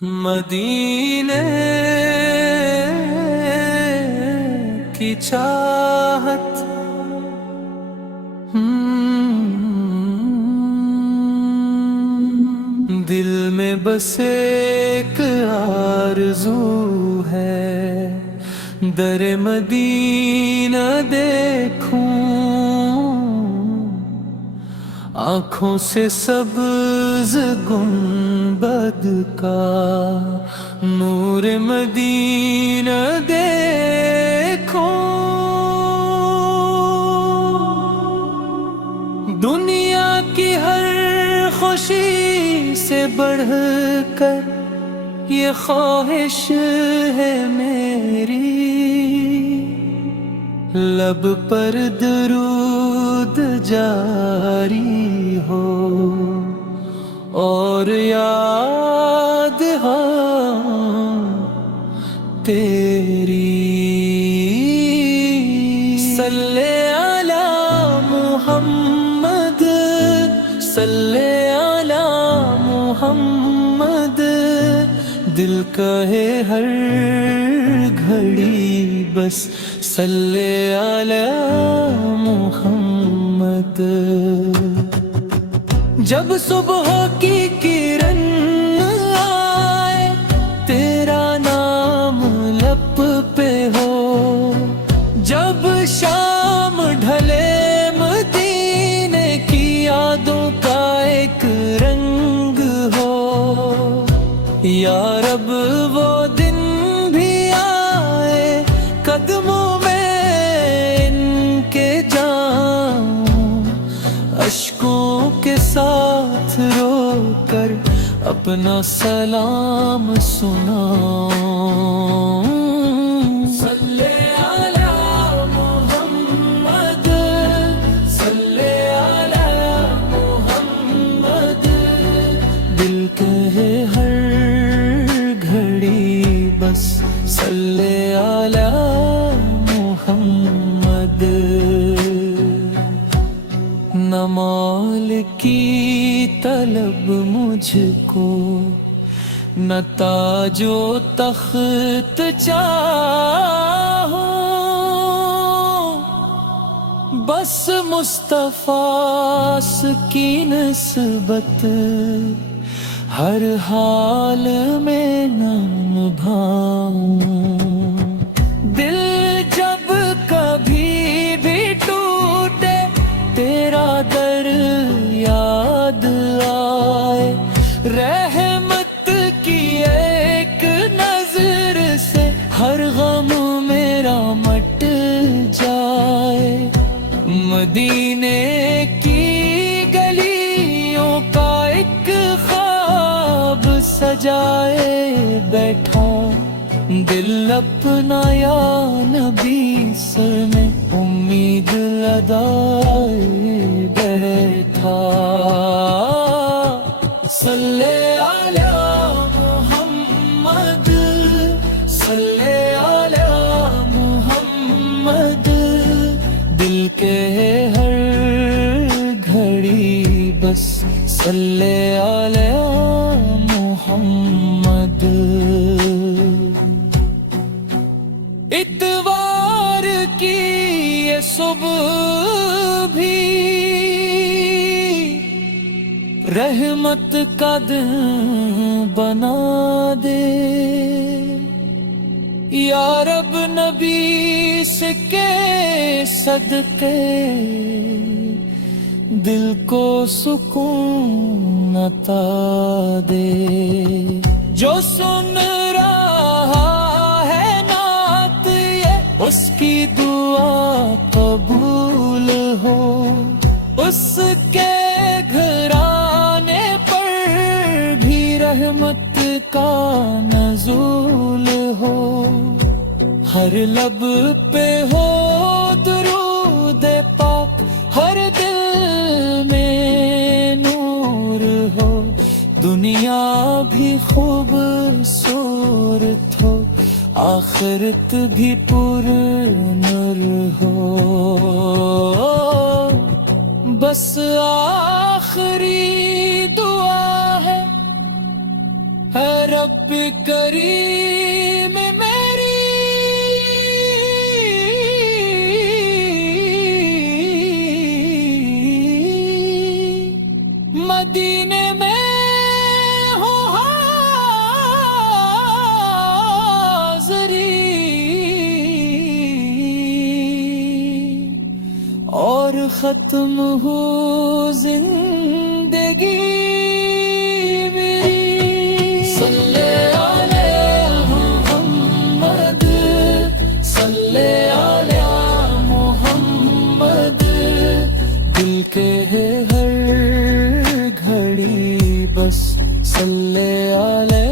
مدینے کی چاہت دل میں بس ایک آرزو ہے، در مدینہ دیکھوں، آنکھوں سے سبز گنبد کا نور مدینہ دیکھوں، دنیا کی ہر خوشی سے بڑھ کر یہ خواہش ہے میری، لب پر درود جاری ہو اور یاد تیری۔ صلی علی محمد، صلی علی محمد، دل کہے ہر گھڑی بس صلی علی محمد۔ جب صبح کی کرن آئے، تیرا نام لب پہ ہو، جب شام ڈھلے مدینے کی یادوں کا ایک رنگ ہو، یا رب وہ دن بھی آئے قدموں میں ان کے جاؤں، اشکوں کے ساتھ رو کر اپنا سلام سناؤں۔ صلی علی محمد، صلی علی محمد، دل کہے ہر گھڑی بس صلی علی محمد۔ نہ مال کی طلب مجھ کو، نہ تاج و تخت چاہوں، بس مصطفیٰ کی نسبت ہر حال میں نبھاؤں۔ دل جب کبھی بھی ٹوٹے، تیرا در یاد آئے، رحمت کی ایک نظر سے ہر غم میرا مٹ جائے، مدینے کی گلیوں کا ایک خواب سجائے بیٹھا، دل اپنا یا نبی سر میں امید لدائے بیٹھا۔ صلی علی محمد، صلی علی محمد، دل کے ہر گھڑی بس صلی علی محمد۔ اتوار کی یہ صبح بھی رحمت کا دن بنا دے، یا رب نبی سے کے صدقے دل کو سکون عطا دے۔ جو سن رہا ہے نعت یہ، اس کی دعا قبول ہو، اس کے گھرانے پر بھی رحمت کا نزول ہو، ہر لب پہ ہو درود پاک، ہر دل میں نور ہو، دنیا بھی خوبصورت ہو، آخرت بھی پر نور ہو، بس آخری دعا ہے ہے رب کریم میری مدینے میں ہو حاضری اور ختم ہو زندگی کے ہے ہر گھڑی بس صلی علیہ